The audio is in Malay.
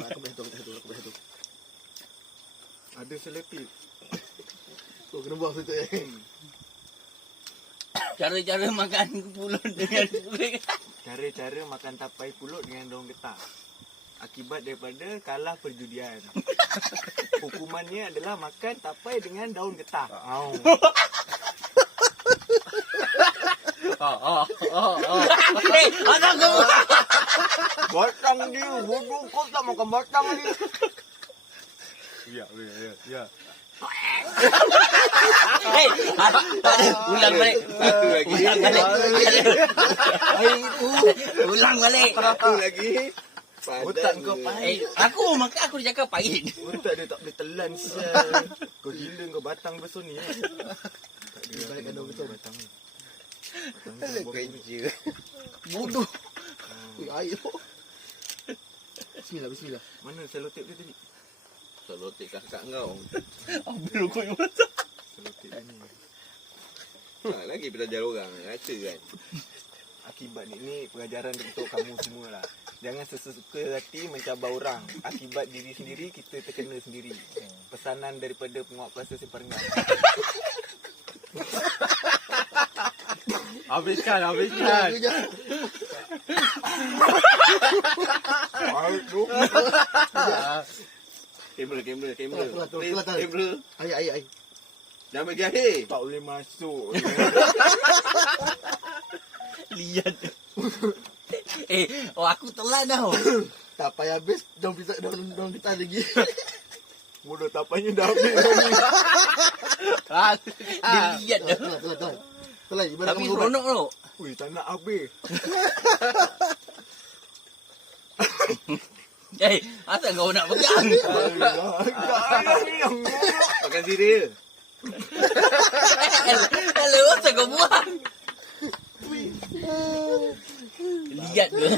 Aku betul. Ada selotip. Kau kena buang situ Cara-cara makan pulut dengan kulit. Cara-cara makan tapai pulut dengan daun getah. Akibat daripada kalah perjudian. Hukumannya adalah makan tapai dengan daun getah. Anak kau. Batang dia, bodoh kau tak makan batang ni. Ya. Ulang balik. Satu lagi. Ulang balik. Satu lagi. Otak kau pahit. Aku cakap pahit. Otak dia tak boleh telan sial. Kau gila kau batang besar ni. Tak ada Balikkan daun betul. batang ni. Kerja. Bodoh. Air tu. Bismillah. Mana selotip dia tadi? Selotip kakak kau. Ambil kau yang Selotip dia ni. Lagi belajar orang. Rasa kan. Akibat ni pengajaran untuk kamu semua lah. Jangan sesuka hati mencabar orang. Akibat diri sendiri, kita terkena sendiri. Pesanan daripada penguat kuasa Separengan. Habiskan. Kamera. Keluar. Kamera. Air. Jangan bagi air. Tak boleh masuk. lihat. Aku telan dah. Tak payah habis. Daun kita lagi. Bodoh tapanya dah habis dah ni. Dia lihat dah. Telan. Ibarat Tapi kamu ubat. seronok tau. Ui, tak nak habis. Asal kau nak pegang? Makan sirih. Hello, asal kau buang? Lihat ke?